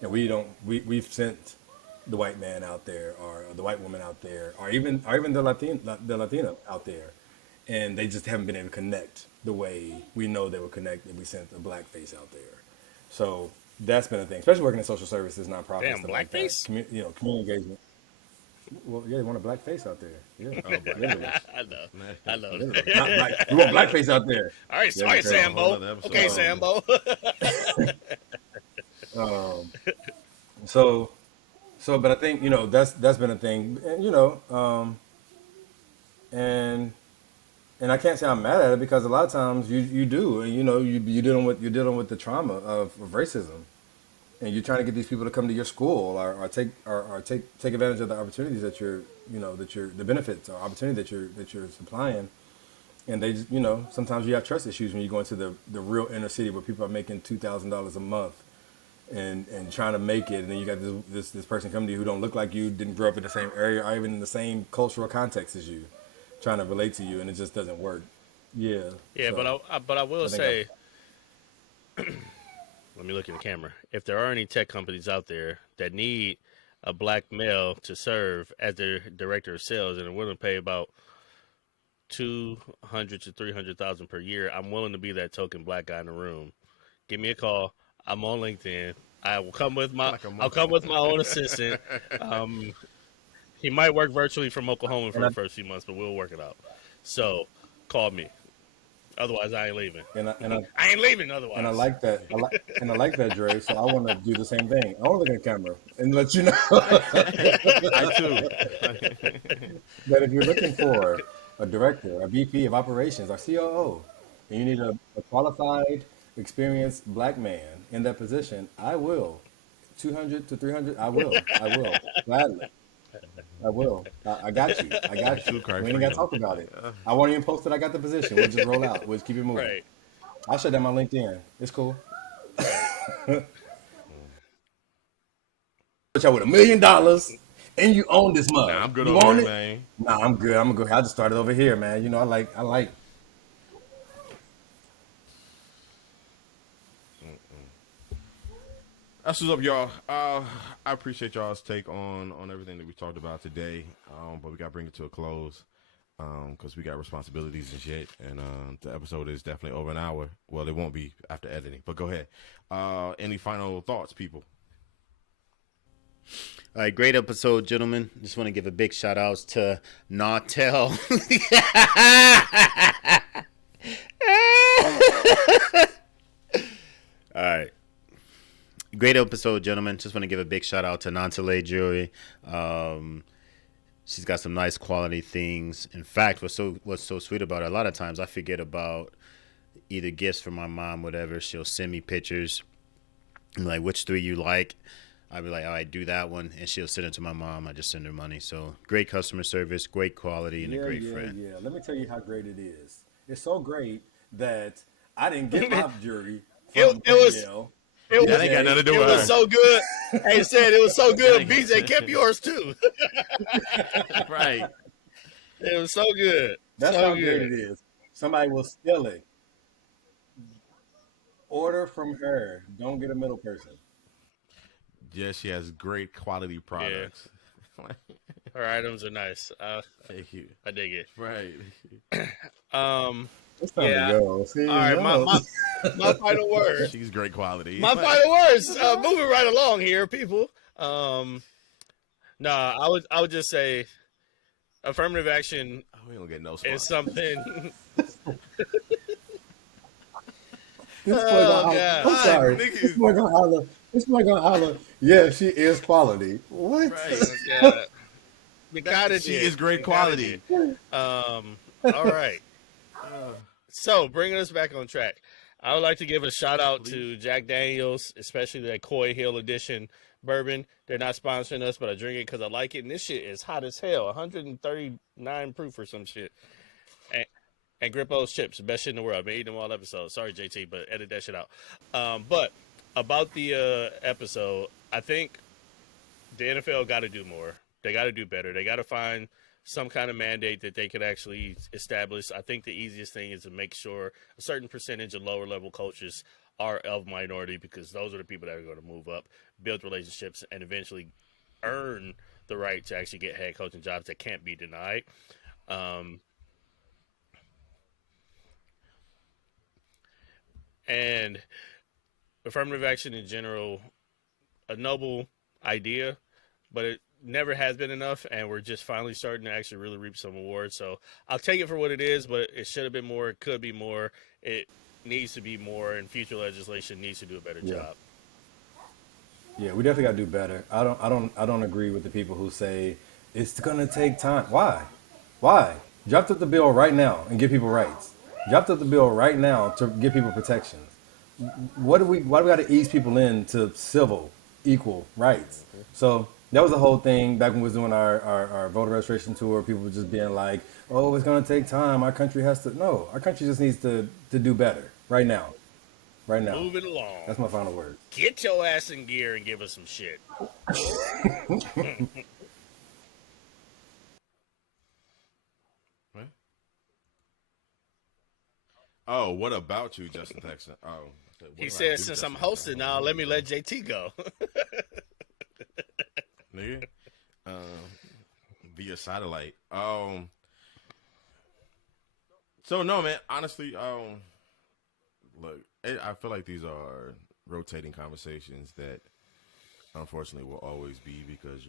and we've sent the white man out there or the white woman out there or even the Latina out there, and they just haven't been able to connect the way we know they would connect if we sent a black face out there. So that's been a thing, especially working in social services, nonprofits. Damn, blackface? Community engagement. Well, yeah, they want a black face out there. Yeah, I know. Not black. We want blackface out there. All right, sorry, Sambo. Okay, Sambo. But I think that's been a thing, and and I can't say I'm mad at it because a lot of times you do, and you're dealing with the trauma of racism, and you're trying to get these people to come to your school or take advantage of the opportunities that the benefits or opportunity that you're supplying, and they just, sometimes you have trust issues when you go into the real inner city where people are making $2,000 a month and trying to make it, and then you got this person coming to you who don't look like you, didn't grow up in the same area or even in the same cultural context as you, trying to relate to you, and it just doesn't work. Yeah. Yeah, so, but I will say, let me look in the camera. If there are any tech companies out there that need a black male to serve as their director of sales and are willing to pay about 200 to 300,000 per year, I'm willing to be that token black guy in the room. Give me a call. I'm on LinkedIn. I will come with my. Like a I'll come with my own assistant. He might work virtually from Oklahoma for And I, the first few months, but we'll work it out. So, call me. Otherwise, I ain't leaving. and I, and I, I ain't leaving. and I Otherwise, like that. I like that, Dre. So I want to do the same thing. I want to look at the camera and let you know I too. that if you're looking for a director, a VP of operations, or COO, and you need a qualified, experienced black man in that position, I will. 200 to 300, I will. I will. Gladly. I will. I got you. I got Too you. cry We for ain't got to you. talk about it. I won't even post that I got the position. We'll just roll out. We'll just keep it moving. right, I'll shut down my LinkedIn. It's cool. right. Put y'all with $1 million and you own this mug. Nah, I'm good You over own here, it? man. Nah, I'm good. I'm gonna go. I just started over here, man. You know, I like. That's what's up, y'all. I appreciate y'all's take on everything that we talked about today. But we got to bring it to a close because we got responsibilities and shit. And the episode is definitely over an hour. Well, it won't be after editing. But go ahead. Any final thoughts, people? All right, great episode, gentlemen. Just want to give a big shout out to Nautel. All right. Great episode, gentlemen. Just want to give a big shout out to Nantalay Jewelry. She's got some nice quality things. In fact, what's so sweet about her, a lot of times I forget about either gifts for my mom, whatever. She'll send me pictures. I'm like, which 3 you like? I'll be like, all right, do that one. And she'll send it to my mom. I just send her money. So great customer service, great quality, and a great friend. Yeah. Let me tell you how great it is. It's so great that I didn't get my jury from It was. Danielle. It That was, ain't got nothing to do it with was her. so good. Hey, said it was so good. BJ kept yours too. Right. It was so good. That's so how good. great it is. Somebody will steal it. Order from her. Don't get a middle person. Yeah, she has great quality products. Her items are nice. Thank you. I dig it. Right. It's time Yeah. to go. See, All right, no. my final word. She's great quality. My final words. Moving right along here, people. I would just say, affirmative action We don't get no is sponsors. something. This boy Oh, gonna God. holler. I'm sorry. Nigga. This boy gonna holler. This boy gonna holler. Yeah, she is quality. What? Right. Yeah. We kinda She did. is great We quality. kinda did. All right. So, bringing us back on track, I would like to give a shout out to Jack Daniels, especially that Coy Hill Edition bourbon. They're not sponsoring us, but I drink it because I like it. And this shit is hot as hell, 139 proof or some shit. And Grippo's chips, the best shit in the world. I've been eating them all episodes. Sorry, JT, but edit that shit out. But about the episode, I think the NFL got to do more. They got to do better. They got to find some kind of mandate that they could actually establish. I think the easiest thing is to make sure a certain percentage of lower level coaches are of minority, because those are the people that are going to move up, build relationships, and eventually earn the right to actually get head coaching jobs that can't be denied. And affirmative action in general, a noble idea, but it never has been enough, and we're just finally starting to actually really reap some awards. So I'll take it for what it is, but it should have been more. It could be more. It needs to be more, and future legislation needs to do a better job. Yeah, we definitely got to do better. I don't agree with the people who say it's gonna take time. Why? Drop up the bill right now and give people rights. Drop up the bill right now to give people protections. Why do we got to ease people into civil, equal rights? So that was the whole thing back when we was doing our voter registration tour. People were just being like, "Oh, it's gonna take time. Our country has to." No, our country just needs to do better right now. Right now. Move it along. That's my final word. Get your ass in gear and give us some shit. Oh, what about you, Justin Texan? Oh, what He do I said, do, since Justin I'm hosting Texan? now, let me let JT go. Nigga. Via satellite. So no, man. Honestly, look, I feel like these are rotating conversations that unfortunately will always be because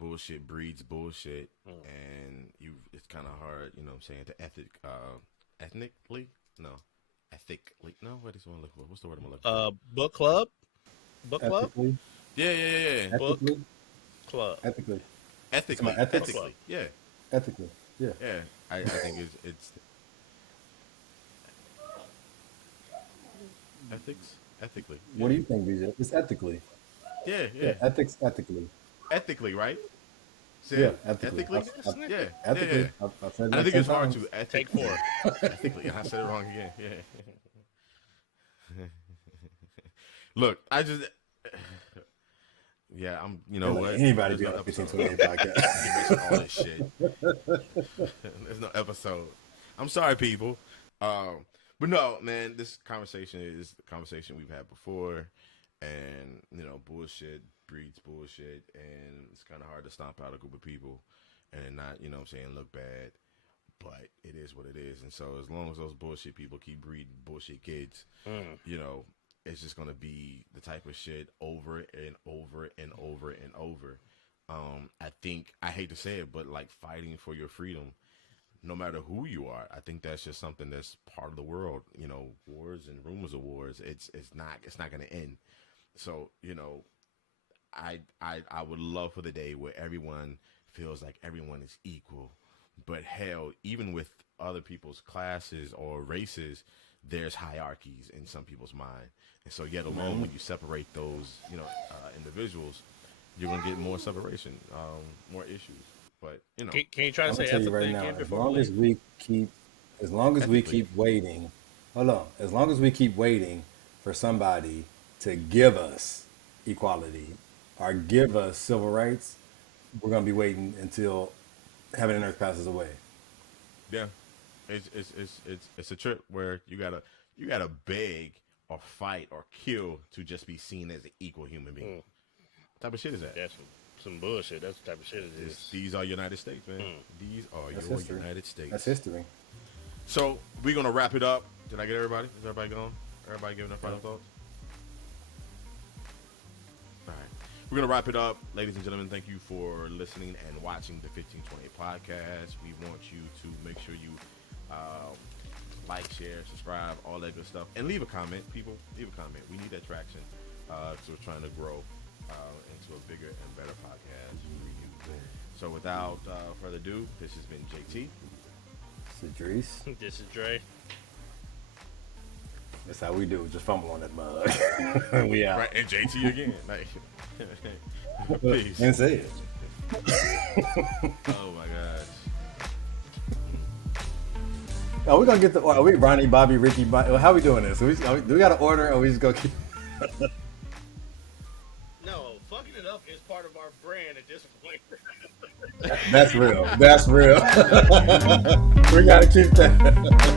bullshit breeds bullshit, and it's kind of hard, you know what I'm saying, to ethically, what is one look for? What's the word I'm looking for? Book club? Book club? Ethically, Yeah. Book ethically, club. ethically, Ethically. It's about ethics? Ethically. Yeah. ethically. Yeah. Yeah. I think it's ethics. Ethically. Yeah. What do you think, BJ? It's ethically. Yeah. Yeah, ethics, ethically. Ethically, right? Say Yeah, it. ethically. Ethically? Yeah. Ethically. Yeah. I've said I that think 10 it's hard times. to Take 4. ethically. I said it wrong again. Yeah. Look, I just. Yeah, I'm. You know what? Anybody There's be no on the episode. 1528 podcast. You're missing all this shit. There's no episode. I'm sorry, people. But no, man. This conversation is the conversation we've had before, and bullshit breeds bullshit, and it's kind of hard to stomp out a group of people and not, look bad. But it is what it is, and so as long as those bullshit people keep breeding bullshit kids, it's just gonna be the type of shit over and over and over and over. I hate to say it, but like fighting for your freedom, no matter who you are, I think that's just something that's part of the world. Wars and rumors of wars, it's not gonna end. So I would love for the day where everyone feels like everyone is equal. But hell, even with other people's classes or races, there's hierarchies in some people's mind. And so yet alone, when you separate those, individuals, you're going to get more separation, more issues. But, Can you try to I'm say gonna tell you ethically right now, again as before long we as leave? we keep, as long as we Ethically. keep waiting, hold on, as long as we keep waiting for somebody to give us equality or give us civil rights, we're gonna be waiting until heaven and earth passes away. yeah, it's a trip where you gotta beg or fight or kill to just be seen as an equal human being. What type of shit is that? That's some bullshit. That's the type of shit it is. These are United States, man. These are That's your history. United States. That's history. So we're gonna wrap it up. Did I get everybody? Is everybody gone? Everybody giving their final thoughts? All right. We're gonna wrap it up, ladies and gentlemen. Thank you for listening and watching the 1528 podcast. We want you to make sure you like, share, subscribe, all that good stuff, and leave a comment. People, leave a comment. We need that traction because we're trying to grow into a bigger and better podcast for you. So without further ado, this has been JT. Cedrice, This is Dre. that's how we do it. Just fumble on that mug. We out. Right, and JT again. Like, peace. And say it. Oh my gosh. Oh, we're gonna get the. Are we Ronnie, Bobby, Ricky? How we doing this? Do we got to order, or we just go keep? No, fucking it up is part of our brand at this point. That's real. That's real. We gotta keep that.